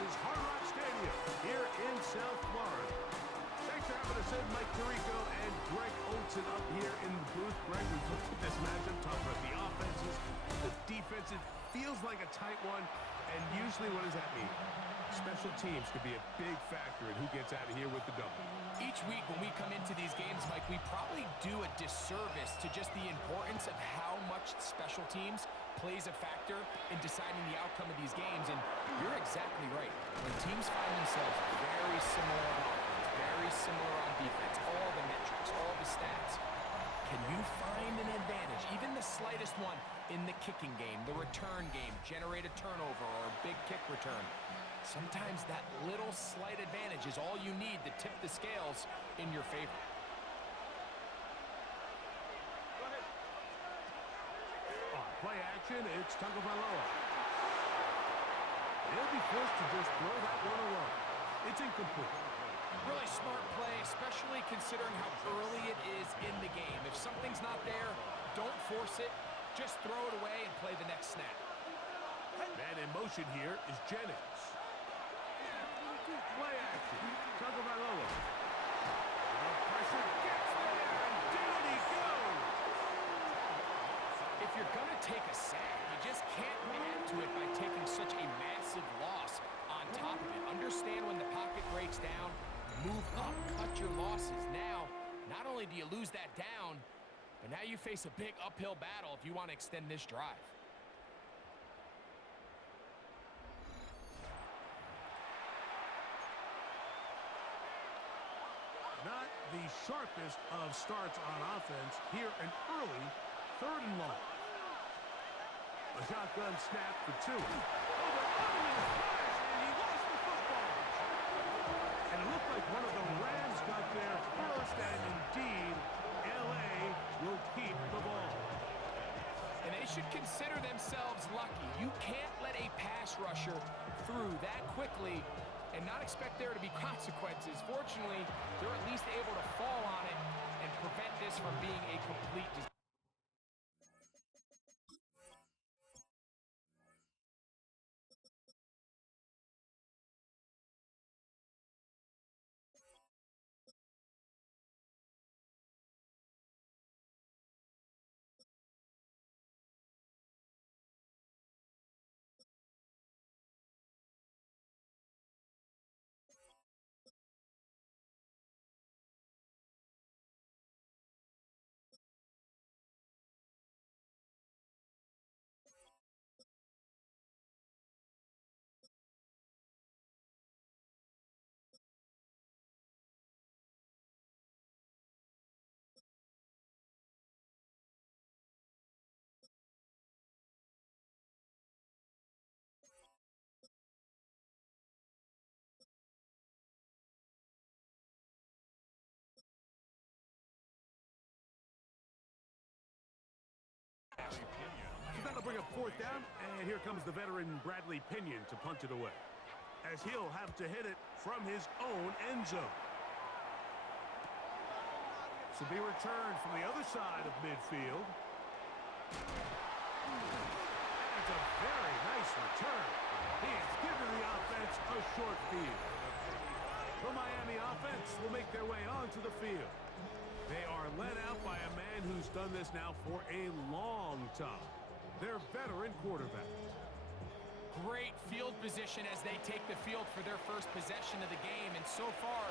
is Hard Rock Stadium here in South Florida. Thanks for having us in, Mike Tirico and Greg Olson up here in the booth. Greg, we've looked at this matchup, talked about the offenses, the defense. It feels like a tight one, and usually what does that mean? Special teams could be a big factor in who gets out of here with the double. Each week when we come into these games, Mike, we probably do a disservice to just the importance of how much special teams plays a factor in deciding the outcome of these games. And you're exactly right. When teams find themselves very similar on offense, very similar on defense, all the metrics, all the stats, can you find an advantage, even the slightest one, in the kicking game, the return game, generate a turnover or a big kick return? Sometimes that little slight advantage is all you need to tip the scales in your favor. On play action, it's Tagovailoa. He'll be forced to just throw that one away. It's incomplete. Really smart play, especially considering how early it is in the game. If something's not there, don't force it. Just throw it away and play the next snap. Man in motion here is Jennings. Play action. Tagovailoa. The pressure gets there, and down he goes. If you're going to take a sack, you just can't add to it by taking such a massive loss on top of it. Understand when the pocket breaks down, move up, cut your losses. Now, not only do you lose that down, but now you face a big uphill battle if you want to extend this drive. Not the sharpest of starts on offense here, an early 3rd and long. A shotgun snap for 2. Oh, they're utterly smashed, and he lost the football. And it looked like one of the Rams got there first, and indeed, L.A. will keep the ball. And they should consider themselves lucky. You can't let a pass rusher through that quickly and not expect there to be consequences. Fortunately, they're at least able to fall on it and prevent this from being a complete disaster. So that'll bring up 4th down, and here comes the veteran Bradley Pinion to punt it away, as he'll have to hit it from his own end zone. To be returned from the other side of midfield. That's a very nice return. He has given the offense a short field. The Miami offense will make their way onto the field. They are led out by a man who's done this now for a long time. Their veteran quarterback. Great field position as they take the field for their first possession of the game. And so far,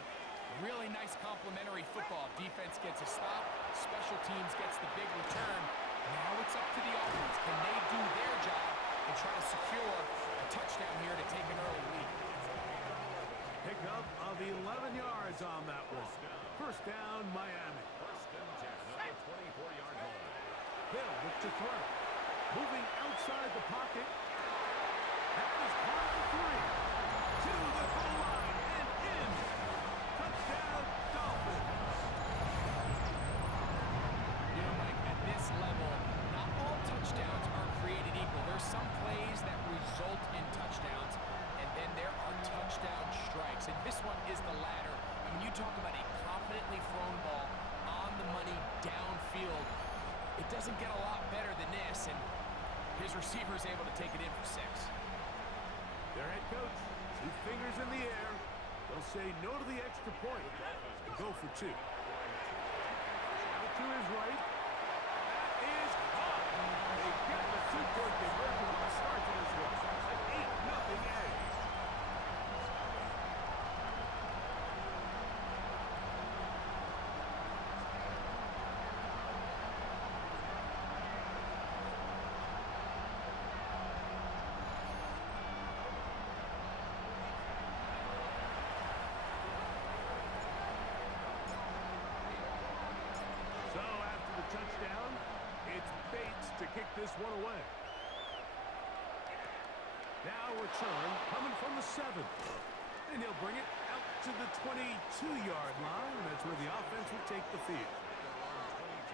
really nice complementary football. Defense gets a stop. Special teams gets the big return. Now it's up to the offense. Can they do their job and try to secure a touchdown here to take an early lead? Pickup of 11 yards on that one. 1st down, Miami. 1st and 10 at the 24-yard line. Hill look to throw. Moving outside the pocket. That is caught for 3. To the goal line and in. Touchdown, Dolphins. You know, Mike, at this level, not all touchdowns are created equal. There's some plays that result in touchdowns, and then there are touchdown strikes. And this one is the latter. I mean, you talk about a confidently thrown ball on the money downfield. It doesn't get a lot better than this, and his receiver is able to take it in for 6. Their head coach, Two fingers in the air. They'll say no to the extra point and go for two. Out to his right. That is caught. They get the two-point conversion on the start to this one. An 8-0 edge. So after the touchdown, it's Bates to kick this one away. Now return coming from the 7. And he'll bring it out to the 22-yard line. And that's where the offense will take the field.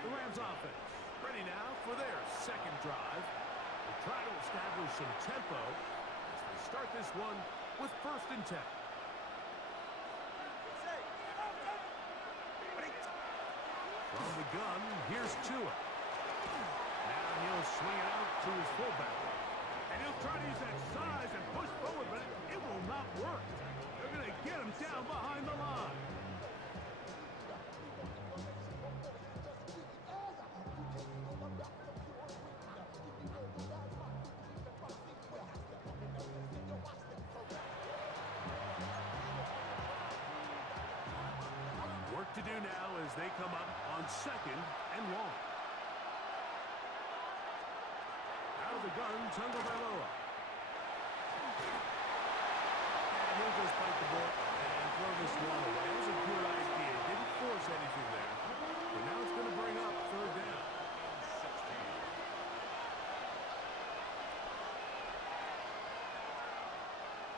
The Rams offense ready now for their second drive. They try to establish some tempo as they start this one with 1st and 10. From the gun, here's Tua. Now he'll swing it out to his fullback. And he'll try to use that size and push forward, but it will not work. They're going to get him down behind the line. Work to do now as they come up on 2nd and 1. Out of the gun, Tagovailoa. And he'll just bite the ball and throw this one away. It was a good idea. Didn't force anything there. But now it's going to bring up 3rd down.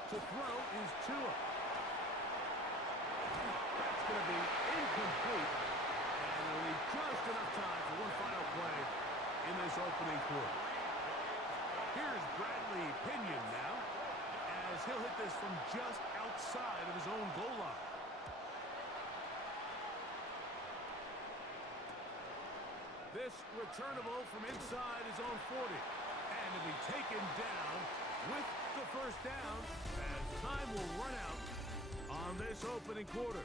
To throw is Tua. That's going to be incomplete. And it'll leave just enough time for one final play in this opening quarter. Here's Bradley Pinion now, as he'll hit this from just outside of his own goal line. This returnable from inside his own 40. And to be taken down with the 1st down as time will run out on this opening quarter.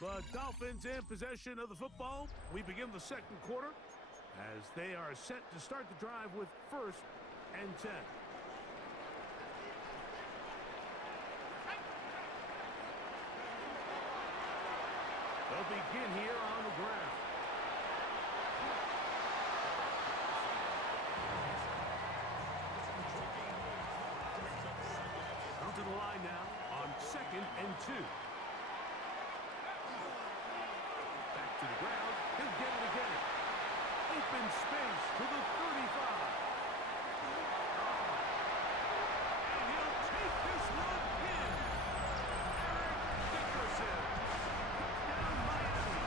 The Dolphins in possession of the football. We begin the 2nd quarter as they are set to start the drive with 1st and 10. They'll begin here on the ground. Come to the line now on 2nd and 2. To the ground, he'll get it again. Open space to the 35. And he'll take this one in. Eric Dickerson. Touchdown, Miami.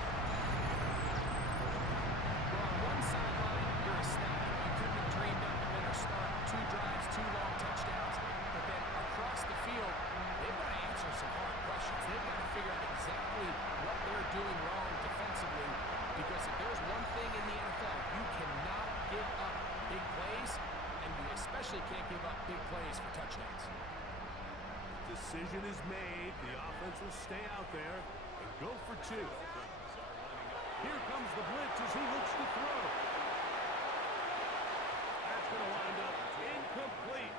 Well, on one sideline, you're ecstatic. You couldn't have dreamed up a better start. 2 drives, 2 long touchdowns. But then across the field, they've got to answer some hard questions. They've got to figure out exactly what they're doing wrong defensively, because if there's one thing in the NFL, you cannot give up big plays, and you especially can't give up big plays for touchdowns. Decision is made. The offense will stay out there and go for 2. Here comes the blitz as he looks to throw. That's going to wind up incomplete.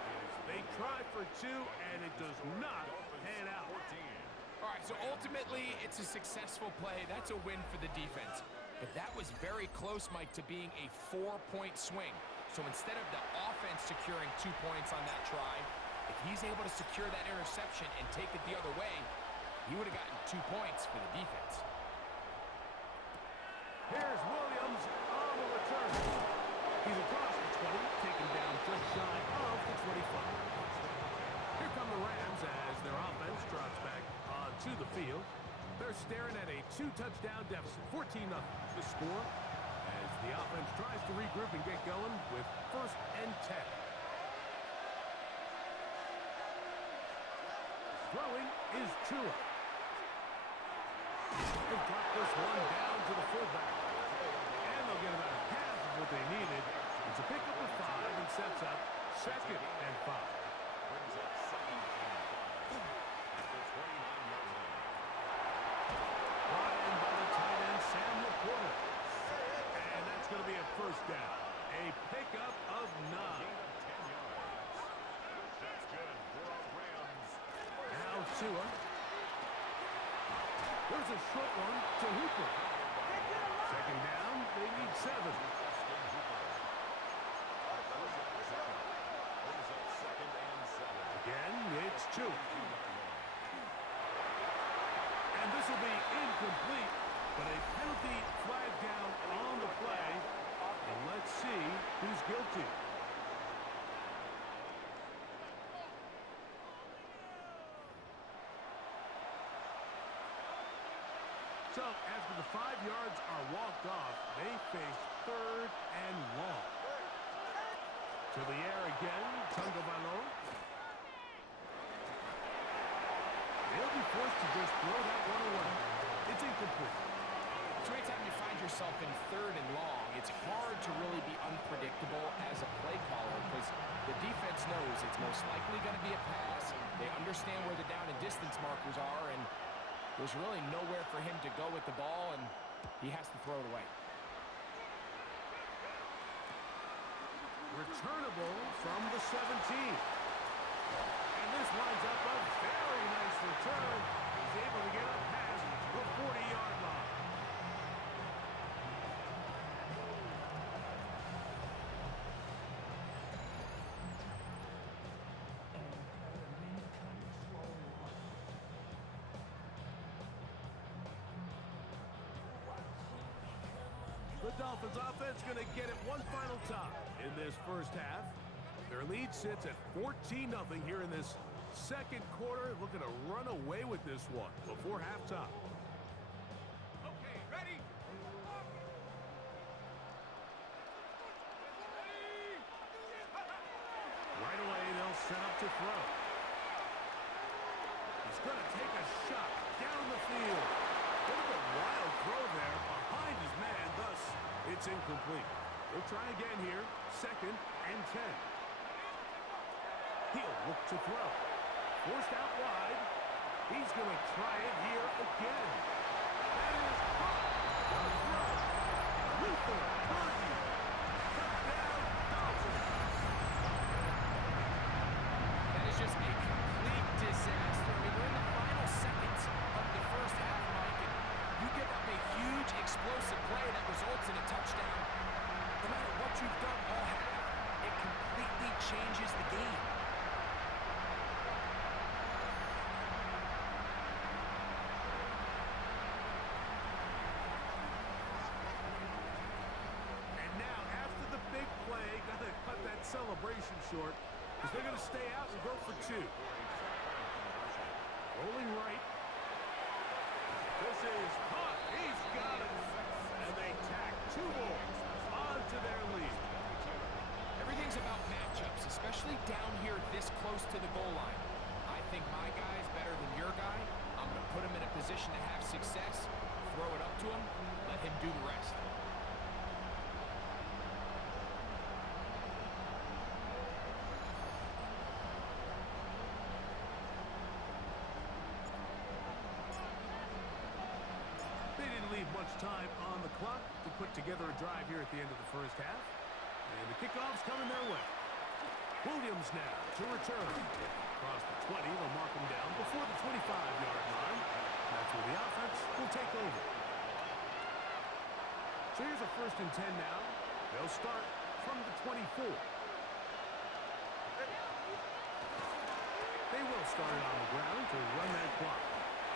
They try for 2, and it does not pan out. All right, so ultimately, it's a successful play. That's a win for the defense. But that was very close, Mike, to being a 4-point swing. So instead of the offense securing 2 points on that try, if he's able to secure that interception and take it the other way, he would have gotten 2 points for the defense. Here's Williams on the return. He's across the 20, taken down just shy of the 25. Here come the Rams as their offense drops back onto the field. They're staring at a 2-touchdown deficit, 14-0. The score as The offense tries to regroup and get going with 1st and 10. Throwing is Tua. They got this one down to the fullback. And they'll get about half of what they needed. It's a pickup of 5 and sets up 2nd and 5. Brings up 2nd and 5 at the 29-yard line. Brought in by the tight end, Sam Laporta. And that's going to be a 1st down. A pickup of 9. Gain of 10 yards. That's good for our Rams. Now Tua. There's a short one to Hooper. 2nd down, they need 7. Austin Hooper. Brings up 2nd and 7. Again, it's Tua. 2-yard line. And this will be incomplete, but a penalty flag down on the play. And let's see who's guilty. So, after the 5 yards are walked off, they face 3rd and long. To the air again, Tagovailoa. They'll be forced to just throw that one away. It's incomplete. So anytime you find yourself in 3rd and long, it's hard to really be unpredictable as a play caller because the defense knows it's most likely going to be a pass. They understand where the down and distance markers are, and there's really nowhere for him to go with the ball, and he has to throw it away. Returnable from the 17. And this winds up a very nice return. He's able to get up past the 40-yard line. The Dolphins offense going to get it one final time in this 1st half. Their lead sits at 14-0 here in this 2nd quarter. Looking to run away with this one before halftime. Okay, ready? Right away, they'll set up to throw. He's going to take a shot down the field. Bit of a wild throw there behind his man, thus it's incomplete. They'll try again here, 2nd and 10. He'll look to throw. Forced out wide. He's going to try it here again. That is caught. The throw. Luther Burden. Touchdown, Dolphins. That is just a complete disaster. I mean, we're in the final seconds of the 1st half, Mike, and you give up a huge explosive play that results in a touchdown. No matter what you've done all half, it completely changes the game. And now, after the big play, got to cut that celebration short because they're going to stay out and go for 2. Rolling right. This is caught. He's got it. And they tack 2 more onto their lead. Everything's about matchups, especially down here this close to the goal line. I think my guy's better than your guy. I'm going to put him in a position to have success, throw it up to him, let him do the rest. They didn't leave much time on the clock to put together a drive here at the end of the 1st half. And the kickoff's coming their way. Williams now to return. Across the 20, they'll mark him down before the 25-yard line. That's where the offense will take over. So here's a 1st and 10 now. They'll start from the 24. They will start it on the ground to run that clock.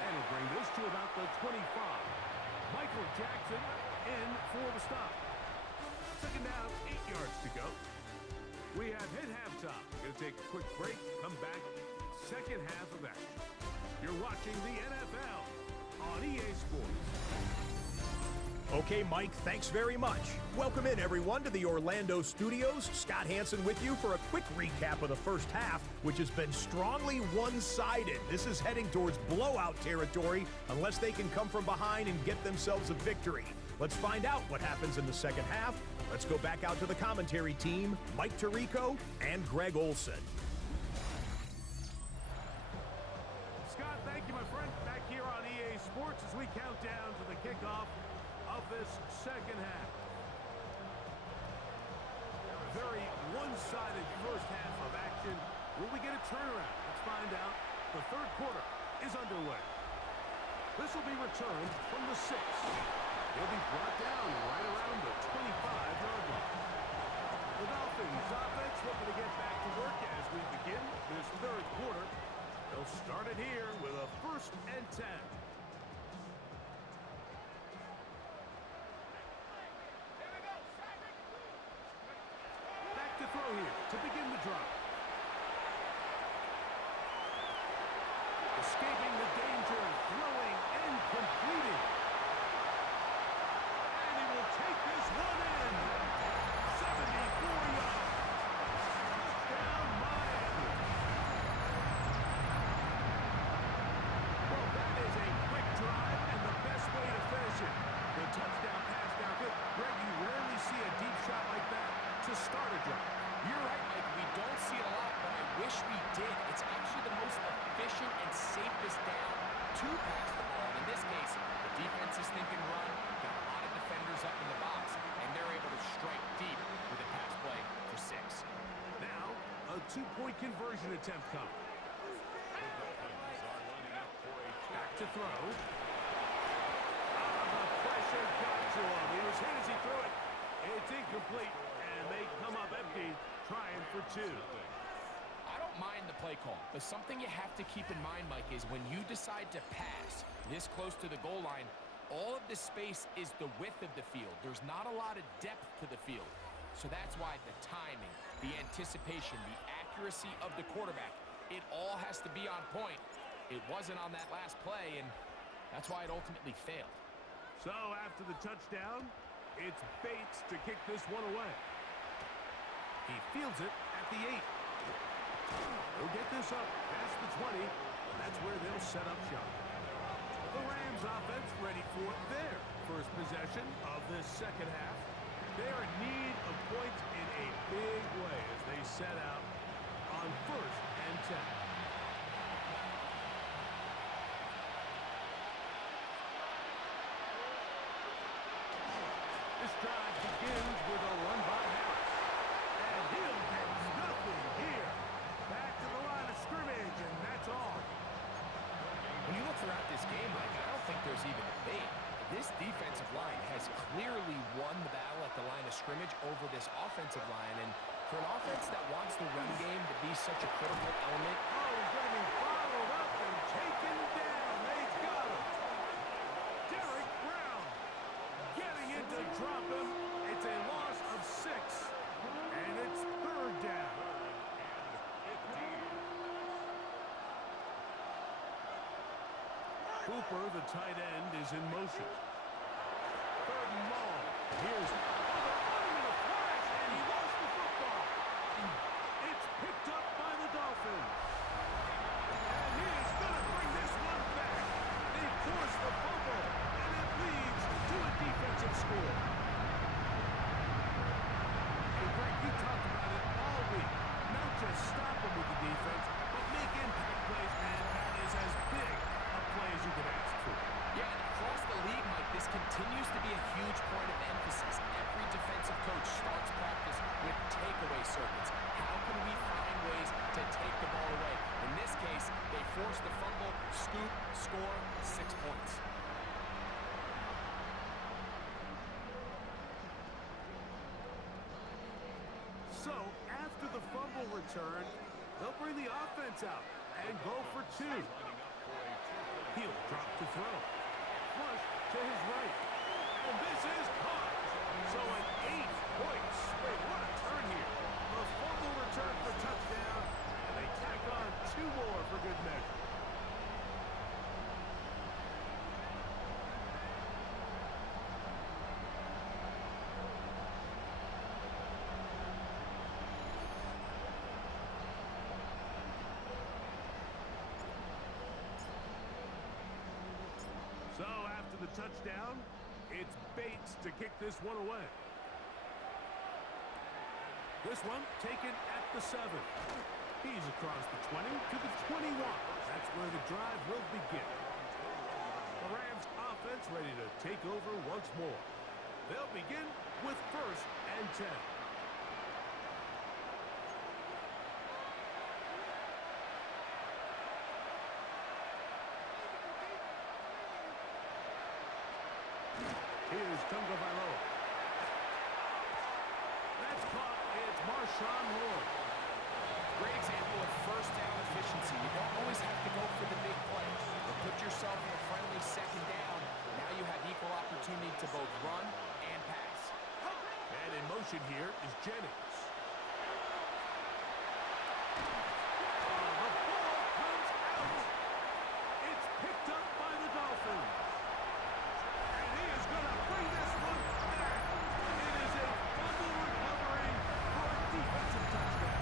And will bring this to about the 25. Michael Jackson in for the stop. 2nd down, 8 yards to go. We have hit halftime. Going to take a quick break. Come back. 2nd half of action. You're watching the NFL on EA Sports. Okay, Mike, thanks very much. Welcome in, everyone, to the Orlando studios. Scott Hansen with you for a quick recap of the first half, which has been strongly one-sided. This is heading towards blowout territory unless they can come from behind and get themselves a victory. Let's find out what happens in the second half. Let's go back out to the commentary team, Mike Tirico and Greg Olson. Scott, thank you, my friend. Back here on EA Sports as we count down to the kickoff of this second half. Very one-sided first half of action. Will we get a turnaround? Let's find out. The third quarter is underway. This will be returned from the 6. He'll be brought down right around the 25-yard line. The Dolphins offense looking to get back to work as we begin this third quarter. They'll start it here with a 1st and 10. Back to throw here to begin the drive. Escaping the danger, throwing and completing. And he will take this one in. 74 yards. Touchdown, Miami. Well, that is a quick drive and the best way to finish it. The touchdown pass down good. Greg, you rarely see a deep shot like that to start a drive. You're right, Mike. We don't see it a lot, but I wish we did. It's actually the most efficient and safest down to pass the ball. In this case, the defense is thinking run, got a lot of defenders up in the box, and they're able to strike deep with a pass play for 6. Now, a 2-point conversion attempt coming. Back to throw. The pressure got to him. He was hit as he threw it. It's incomplete, and they come up empty, trying for 2. I don't mind the play call, but something you have to keep in mind, Mike, is when you decide to pass this close to the goal line, all of the space is the width of the field. There's not a lot of depth to the field. So that's why the timing, the anticipation, the accuracy of the quarterback, it all has to be on point. It wasn't on that last play, and that's why it ultimately failed. So after the touchdown, it's Bates to kick this one away. He fields it at the 8. He'll get this up past the 20, and that's where they'll set up shop. The Rams offense ready for their first possession of this second half. They're in need of points in a big way as they set out on 1st and 10. This drive begins with a run by Harris. And he'll get nothing here. Back to the line of scrimmage, and that's all. When you look throughout this game, Mike, I don't think there's even a debate. This defensive line has clearly won the battle at the line of scrimmage over this offensive line. And for an offense that wants the run game to be such a critical element, Oh, he's going to be bottled up and taken down. They've got him. Derek Brown getting in to drop him. It's a loss of 6, and it's 3rd down. Cooper, the tight end, is in motion. 3rd and long. Here's in a flash, and he lost the football. It's picked up by the Dolphins. And he is going to bring this one back. They force the fumble, and it leads to a defensive score. Hey, Greg, you talked about it all week. Not just stop them with the defense, but make impact plays, man. That is as big a play as you could ask for. yeah, and across the league, Mike, this continues to be a huge point of emphasis. Every defensive coach starts practice with takeaway circuits. How can we find ways to take the ball away? In this case, they forced the fumble, scoop, score, 6 points. So, after the fumble return, they'll bring the offense out and go for 2. He'll drop to throw. Flush to his right. And this is caught. So an 8-point swing. What a turn here. The fumble return for touchdown. And they tack on 2 more for good measure. touchdown. It's Bates to kick this one away. This one taken at the 7. He's across the 20 to the 21. That's where the drive will begin. The Rams offense ready to take over once more. They'll begin with 1st and 10. Here's Tagovailoa. That's caught. It's Marshawn Lloyd. Great example of first down efficiency. You don't always have to go for the big play. But put yourself in a friendly 2nd down. Now you have equal opportunity to both run and pass. And in motion here is Jennings. The ball comes out. It's picked up by the Dolphins. And he is going to bring this one back. It is a fumble recovery for a defensive touchdown.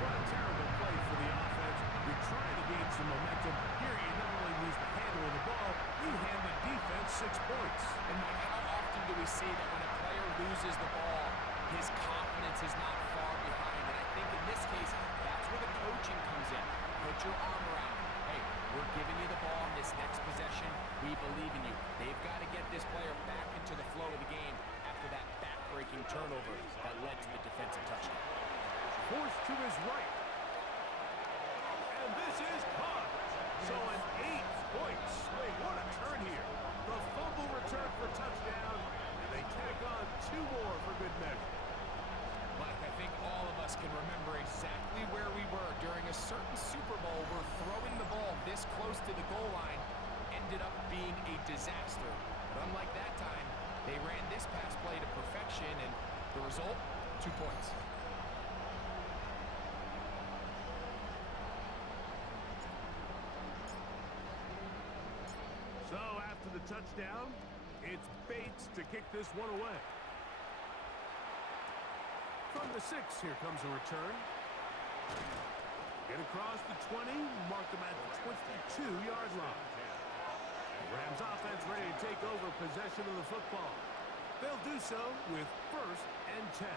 What a terrible play for the offense. You're trying to gain some momentum. Here you not only lose the handle of the ball, you hand the defense 6 points. And Mike, how often do we see that when a player loses the ball, his confidence is not far behind? And I think in this case, that's where the coaching comes in. Put your arm around him. Hey, we're giving you the ball in this next possession. We believe in you. They've got to get this player back into the flow of the game after that back-breaking turnover that led to the defensive touchdown. Forced to his right. And this is caught. So an 8-point swing. What a turn here. The fumble return for touchdown. And they tack on 2 more for good measure. Mike, I think all of us can remember exactly where we were during a certain Super Bowl where throwing the ball this close to the goal line ended up being a disaster. But unlike that time, they ran this pass play to perfection, and the result, 2 points. So after the touchdown, it's Bates to kick this one away. From the 6, here comes a return. Get across the 20, mark them at the 22-yard line. The Rams offense ready to take over possession of the football. They'll do so with 1st and 10.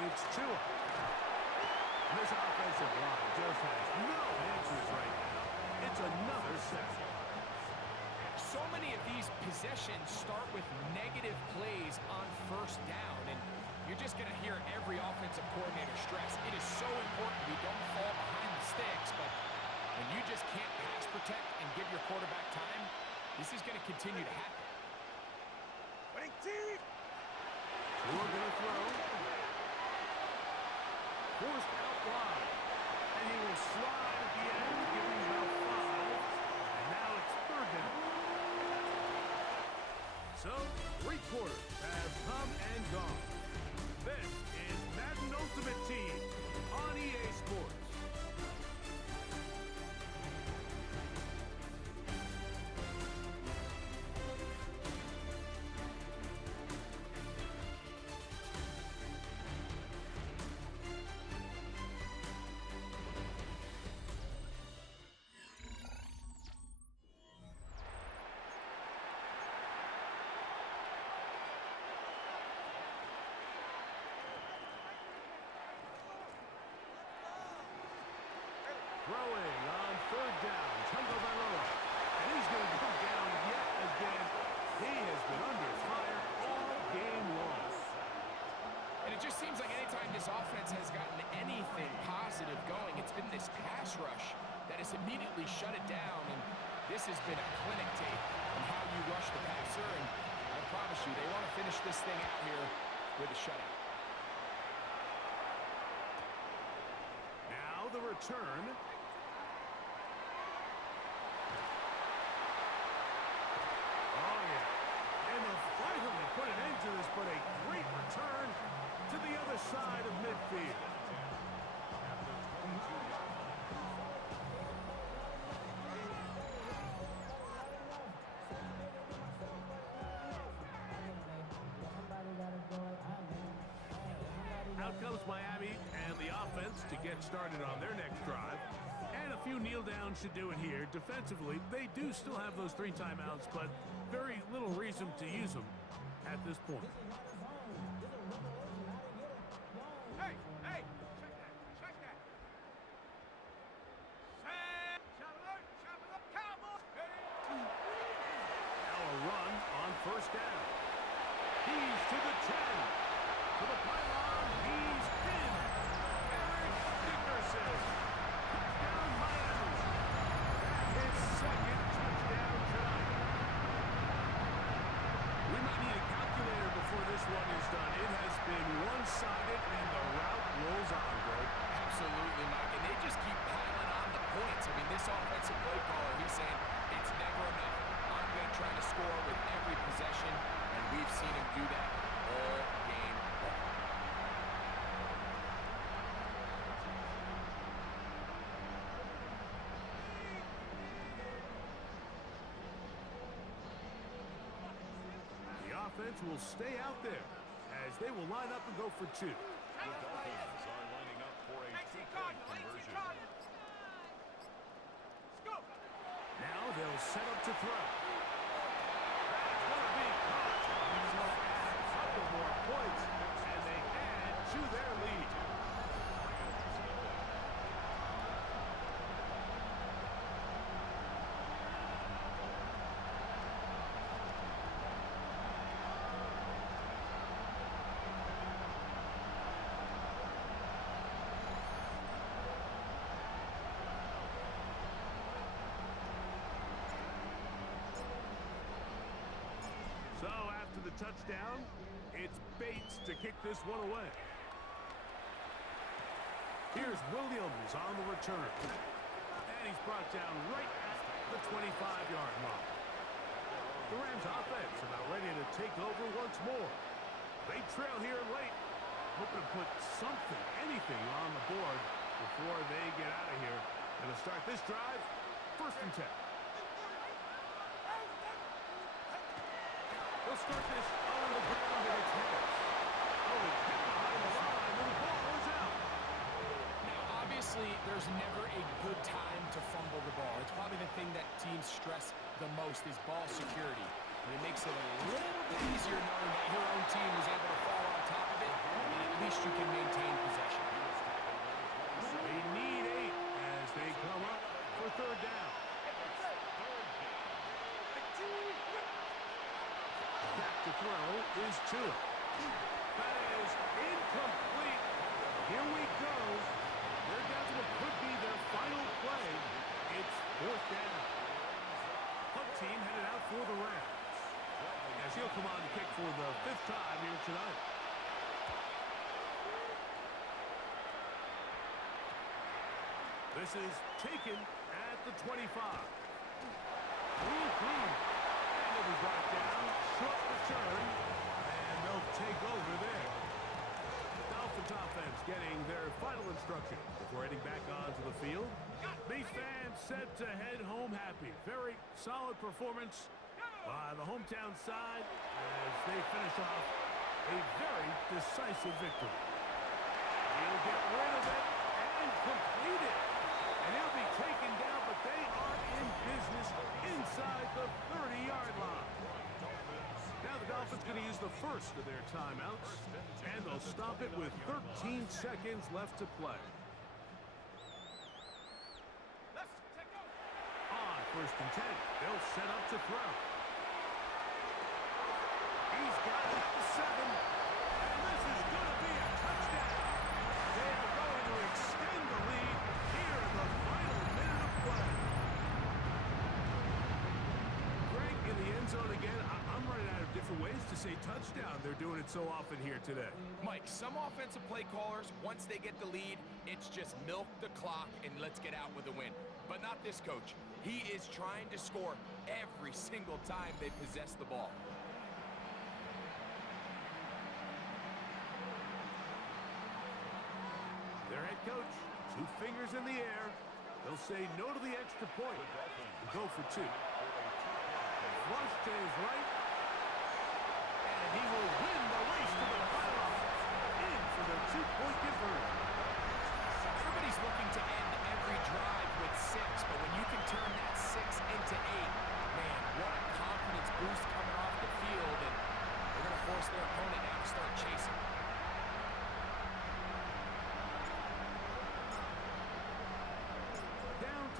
It's Tua. This offensive line just has no answers right now. It's another sack. So many of these possessions start with negative plays on 1st down, and you're just going to hear every offensive coordinator stress. It is so important we don't fall behind the sticks, but when you just can't pass protect and give your quarterback time, this is going to continue to happen. Tua going to throw. Forced out wide. And he will slide at the end, giving about 5. And now it's 3rd down. So, 3 quarters have come and gone. This is Madden Ultimate Team on EA Sports. Throwing on 3rd down, Tagovailoa. And he's going to go down yet again. He has been under fire all game long. And it just seems like anytime this offense has gotten anything positive going, it's been this pass rush that has immediately shut it down. And this has been a clinic tape on how you rush the passer. And I promise you, they want to finish this thing out here with a shutout. Now the return. Oh, yeah. And they'll finally put an end to this, but a great return to the other side of midfield. comes Miami and the offense to get started on their next drive. And a few kneel downs should do it here. Defensively, they do still have those 3 timeouts, but very little reason to use them at this point. Hey, hey, check that, check that. Set, Cowboy, Now a run on first down. He's to the 10. To the pylon. He's in. Eric Dickerson. Touchdown Miami. His second touchdown tonight. We might need a calculator before this one is done. It has been one-sided, and the route rolls on, Greg. Absolutely, Mike. And they just keep piling on the points. I mean, this offensive play caller, he's saying it's never enough. I'm going to try to score with every possession, and we've seen him do that all game long. The offense will stay out there as they will line up and go for 2. The Dolphins are lining up for a 2-point conversion. Now they'll set up to throw. That's going to be caught. He's going to add a couple more points, and they add to their lead. So after the touchdown, it's Bates to kick this one away. Here's Williams on the return. And he's brought down right at the 25-yard line. The Rams offense about ready to take over once more. They trail here late, hoping to put something, anything on the board before they get out of here. And to start this drive, 1st and 10. They'll start this on the ground, and it's Harris. Oh, it's hit behind the line, and the ball is out. Now, obviously, there's never a good time to fumble the ball. It's probably the thing that teams stress the most is ball security. But it makes it a little bit easier knowing that your own team was able to fall on top of it, and at least you can maintain possession. They need 8 as they come up for 3rd down. Back to throw is Tua. That is incomplete. Here we go. They're down to what could be their final play. It's 4th down. Punt team headed out for the Rams, as he'll come on to kick for the 5th time here tonight. This is taken at the 25. And it'll be brought down. Short return. And they'll take over there. The Dolphins offense getting their final instructions before heading back onto the field. These fans set to head home happy. Very solid performance by the hometown side as they finish off a very decisive victory. He'll get rid of it and complete it. And he'll be taken down, but they are in business inside the 30-yard line. Now the Dolphins going to use the first of their timeouts, and they'll stop it with 13 seconds left to play. On 1st and 10, they'll set up to throw. He's got it at the 7, and this is going to be a touchdown. They are going to extend the lead here in the final minute of play. Greg, in the end zone again. I'm running out of different ways to say touchdown. They're doing it so often here today. Mike, some offensive play callers, once they get the lead, it's just milk the clock and let's get out with a win. But not this coach. He is trying to score every single time they possess the ball. Their head coach, 2 fingers in the air. They'll say no to the extra point and go for 2. Flush to his right. And he will win the race to the pylon. In for the 2-point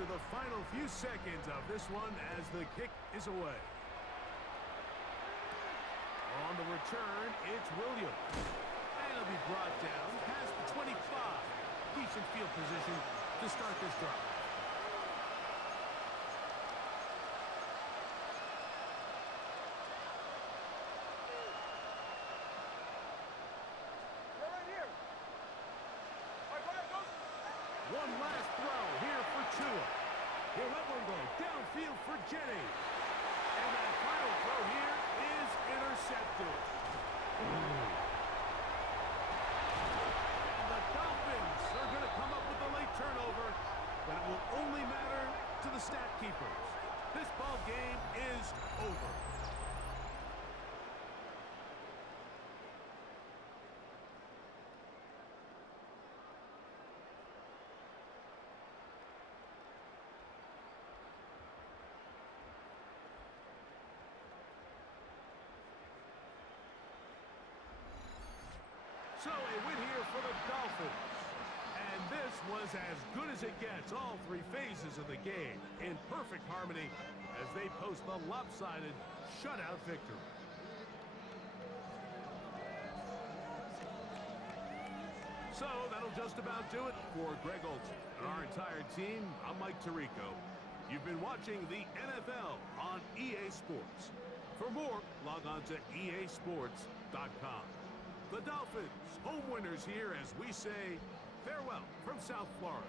to the final few seconds of this one as the kick is away. On the return, it's Williams. And he'll be brought down past the 25. Decent field position to start this drive. One last throw here for Tua. He'll let one go downfield for Jennings. And that final throw here is intercepted. And the Dolphins are going to come up with a late turnover, but it will only matter to the stat keepers. This ball game is over. So a win here for the Dolphins. And this was as good as it gets, all three phases of the game, in perfect harmony as they post the lopsided shutout victory. So that'll just about do it for Greg Olson and our entire team. I'm Mike Tirico. You've been watching the NFL on EA Sports. For more, log on to easports.com. The Dolphins, home winners here as we say farewell from South Florida.